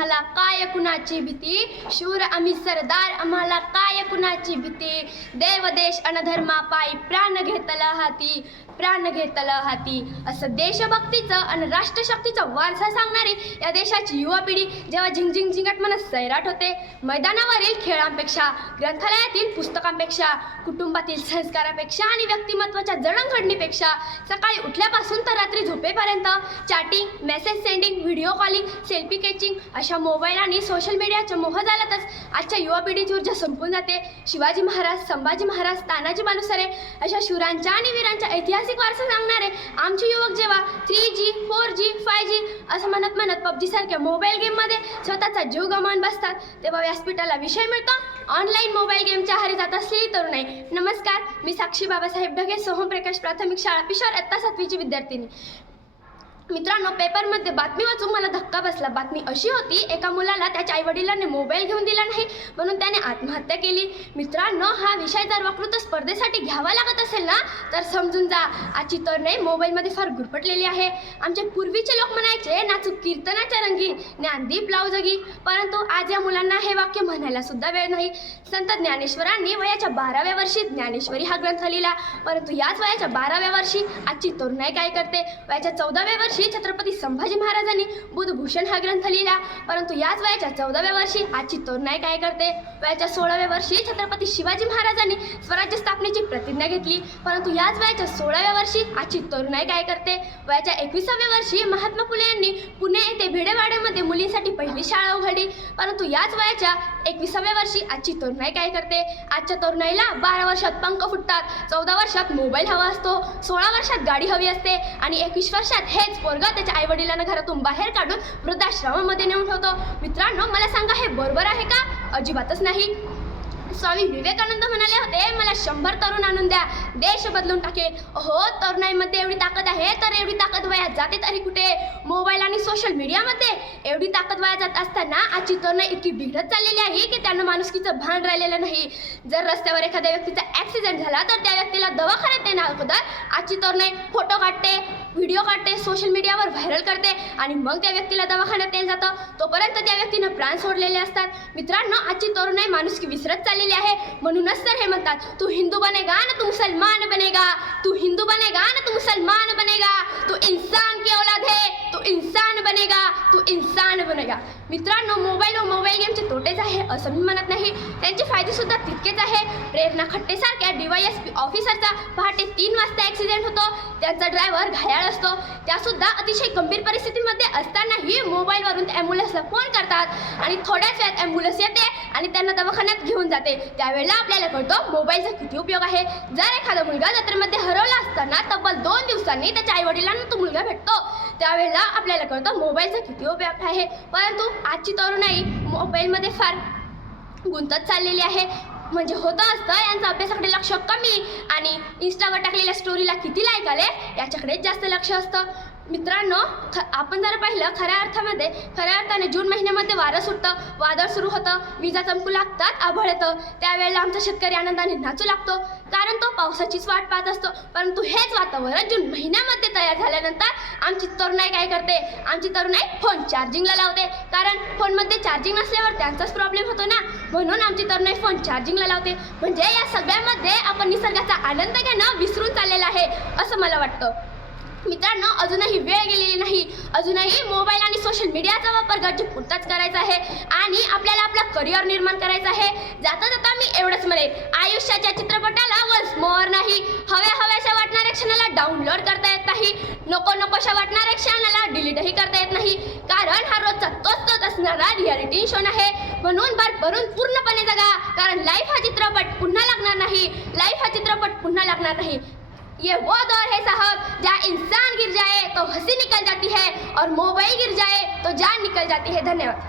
आम्हाला काय कुणाची भीती? शूर आम्ही सरदार आम्हाला काय कुणाची भीती? देव देश अनधर्मा पायी प्राण घेतला हाती प्राण घेतला हाती. असं देशभक्तीचं आणि राष्ट्रशक्तीचा वारसा सांगणारी या देशाची युवा पिढी जेव्हा झिंगझिंग झिंगट म्हणत सैराट होते मैदानावरील खेळांपेक्षा ग्रंथालयातील पुस्तकांपेक्षा कुटुंबातील संस्कारापेक्षा आणि व्यक्तिमत्वाच्या जडणघडणीपेक्षा सकाळी उठल्यापासून तर रात्री झोपेपर्यंत chatting message sending video calling selfie catching अशा मोबाईल आणि सोशल मीडियाच्या मोह झाल्यातच आजच्या युवा पिढीची ऊर्जा संपून जाते. शिवाजी महाराज संभाजी महाराज तानाजी मालुसरे अशा शूरांच्या आणि वीरांच्या ऐतिहासिक वारसा सांगणारे आमचे युवक जेव्हा three G four G five G असं म्हणत म्हणत पबजीसारख्या मोबाईल गेममध्ये स्वतःचा जीव गमावून बसतात तेव्हा व्यासपीठाला विषय मिळतो. ऑनलाईन मोबाईल गेमच्या आहारी जात असलेली तरुणाई नमस्कार मी साक्षी बाबासाहेब ढगे सोहमप्रकाश प्राथमिक शाळा पिशोर इयत्ता सातवीची विद्यार्थिनी. मित्रांनो पेपरमध्ये बातमी वाचून मला धक्का बसला. बातमी अशी होती एका मुलाला त्याच्या आईवडिलांनी मोबाईल घेऊन दिला नाही म्हणून त्याने आत्महत्या केली. मित्रांनो हा विषय जर वक्तृत्व स्पर्धेसाठी घ्यावा लागत असेल ना तर समजून जा आजची तरुणाई मोबाईलमध्ये फार गुरपटलेली आहे. आमचे पूर्वीचे लोक म्हणायचे नाचू कीर्तनाच्या रंगी ज्ञानदीप लावू जगी परंतु आज या मुलांना हे वाक्य म्हणायला सुद्धा वेळ नाही. संत ज्ञानेश्वरांनी वयाच्या बाराव्या वर्षी ज्ञानेश्वरी हा ग्रंथ लिहिला. परंतु याच वयाच्या बाराव्या वर्षी आजची तरुणाई काय करते? वयाच्या चौदाव्या वर्षी छत्रपती संभाजी महाराजांनी बुधभूषण हा ग्रंथ लिहिला. परंतु याच वयाच्या चौदाव्या वर्षी आजची तोरणाई काय करते? वयाच्या सोळाव्या वर्षी छत्रपती शिवाजी महाराजांनी स्वराज्य स्थापनेची प्रतिज्ञा घेतली. परंतु याच वयाच्या सोळाव्या वर्षी आजची तरुणाई काय करते? वयाच्या एकविसाव्या वर्षी महात्मा फुले यांनी पुणे येथे भिडेवाड्यामध्ये मुलींसाठी पहिली शाळा उघडली. परंतु याच वयाच्या एकविसाव्या वर्षी आजची तरुणाई काय करते? आजच्या तरुणाईला बारा वर्षात पंख फुटतात. चौदा वर्षात मोबाईल हवा असतो. सोळा वर्षात गाडी हवी असते. आणि एकवीस वर्षात हेच पोरगा त्याच्या आई वडिलांना घरातून बाहेर काढून वृद्धाश्रमामध्ये नेऊन ठेवतो. मित्रांनो मला सांगा हे बरोबर आहे का? अजिबातच नाही. स्वामी विवेकानंद म्हणाले होते मला शंभर तरुण आणून द्या. देश बदलून टाकेल. हो तरुणाईमध्ये एवढी ताकद आहे तर एवढी ताकद वयात जाते तरी कुठे मोबाईल आणि सोशल मीडियामध्ये एवढी ताकद वयात जात असताना आजची तरुणाई इतकी बिघडत चाललेली आहे की त्यांना माणुसकीचं भान राहिलेलं नाही. जर रस्त्यावर एखाद्या व्यक्तीचा ॲक्सिडेंट झाला तर त्या व्यक्तीला दवाखान्यात येणार अगोदर आजची तरुणाई फोटो काढते व्हिडिओ काढते सोशल मीडियावर व्हायरल करते आणि मग त्या व्यक्तीला दवाखान्यात नेलं जातं. तोपर्यंत त्या व्यक्तीनं प्राण सोडलेले असतात. मित्रांनो आजची तरुणाई माणुसकी विसरत चाललेली आहे. म्हणूनच तर हे म्हणतात तू हिंदू बनेगा ना तू मुसलमान बनेगा. तू हिंदू बनेगा ना तू मुसलमान बनेगा तू इंसान की औलाद है तू इंसान बनेगा तू इंसान बनेगा। मित्रांनो मोबाईल व मोबाईल गेमचे तोटेच आहे असं मी म्हणत नाही. त्यांचे फायदे सुद्धा तितकेच आहे. प्रेरणा खट्टेसारख्या डीवायएस पी ऑफिसरचा पहाटे तीन वाजता ॲक्सिडेंट होतो. त्यांचा ड्रायव्हर घायाळ असतो. त्यासुद्धा अतिशय गंभीर परिस्थितीमध्ये असतानाही मोबाईलवरून त्या ॲम्ब्युलन्सला फोन करतात आणि थोड्याच वेळात ॲम्ब्युलन्स येते आणि त्यांना दवाखान्यात घेऊन जाते. त्यावेळेला आपल्याला कळतो मोबाईलचा किती उपयोग आहे. जर एखादा मुलगा जत्रेमध्ये हरवला असताना तब्बल दोन दिवसांनी त्याच्या आईवडिलांना तो मुलगा भेटतो. त्यावेळेला आपल्याला कळतं मोबाईलचा किती उपयोग आहे. परंतु आजची तरुणाई मोबाईलमध्ये फार गुंतत चाललेली आहे. म्हणजे होतं असतं यांचं अभ्यासाकडे लक्ष कमी आणि इंस्टावर टाकलेल्या स्टोरीला किती लाईक आले याच्याकडेच जास्त लक्ष असतं. मित्रांनो ख आपण जर पाहिलं खऱ्या अर्थामध्ये खऱ्या अर्थाने जून महिन्यामध्ये वारं सुटतं वादळ सुरू होतं विजा चमकू लागतात आभळ येतं. त्यावेळेला आमचा शेतकरी आनंदाने नाचू लागतो. कारण तो पावसाचीच वाट पाहत असतो. परंतु हेच वातावरण जून महिन्यामध्ये तयार झाल्यानंतर आमची तरुणाई काय करते? आमची तरुणाई फोन चार्जिंगला लावते. कारण फोनमध्ये चार्जिंग नसल्यावर त्यांचाच प्रॉब्लेम होतो ना. म्हणून आमची तरुणाई फोन चार्जिंगला लावते. म्हणजे या सगळ्यामध्ये आपण निसर्गाचा आनंद घेणं विसरून चाललेलं आहे असं मला वाटतं. मित्रांनो अजूनही वेळ गेलेली नाही. अजूनही मोबाईल आणि सोशल मीडियाचा वापर गरजेपुरताच करायचा आहे. आणि आपल्याला आपलं करिअर निर्माण करायचं आहे. जाता जाता मी एवढंच म्हणेन. आयुष्याच्या चित्रपटाला वन्स मोर नाही. हव्या हव्याशा वाटणाऱ्या क्षणाला डाउनलोड करता येत नाही. नको नकोशा वाटणाऱ्या क्षणाला डिलीटही करता येत नाही. कारण हा रोजचा तोच तोच असणारा रियालिटी शो आहे. म्हणून भर भरून पूर्णपणे जगा. कारण लाईफ हा चित्रपट पुन्हा लागणार नाही. लाईफ हा चित्रपट पुन्हा लागणार नाही. ये वो दौर है साहब जहाँ इंसान गिर जाए तो हंसी निकल जाती है और मोबाइल गिर जाए तो जान निकल जाती है। धन्यवाद।